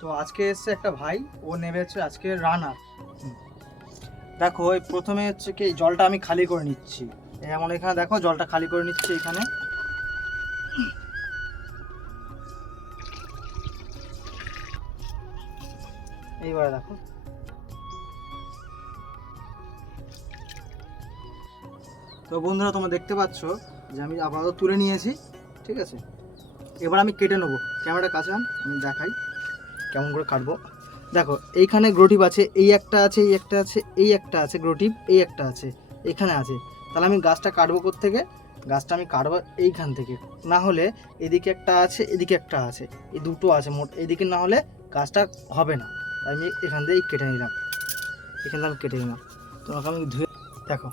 তো আজকে এসছে একটা ভাই, ও নেবে হচ্ছে আজকে রানার। দেখো এই প্রথমে হচ্ছে কি জলটা আমি খালি করে নিচ্ছি, যেমন এখানে দেখো জলটা খালি করে নিচ্ছি এখানে। এইবারে দেখো, তো বন্ধুরা তোমরা দেখতে পাচ্ছ যে আমি আপাতত তুলে নিয়েছি, ঠিক আছে। এবার আমি কেটে নেবো, ক্যামেরাটা কাছে আন, আমি দেখাই কেমন করে কাটবো। দেখো এইখানে গ্রোটিভ আছে, এই একটা আছে, এই একটা আছে, এই একটা আছে গ্রোটিভ, এই একটা আছে, এখানে আছে। তাহলে আমি গাছটা কাটবো কোত্থেকে? গাছটা আমি কাটবো এইখান থেকে। না হলে এদিকে একটা আছে, এদিকে একটা আছে, এই দুটো আছে মোট, এদিকে না হলে গাছটা হবে না। তাই আমি এখান থেকে কেটে নিলাম, এখান থেকে আমি কেটে নিলাম। তোমাকে আমি ধুয়ে দেখো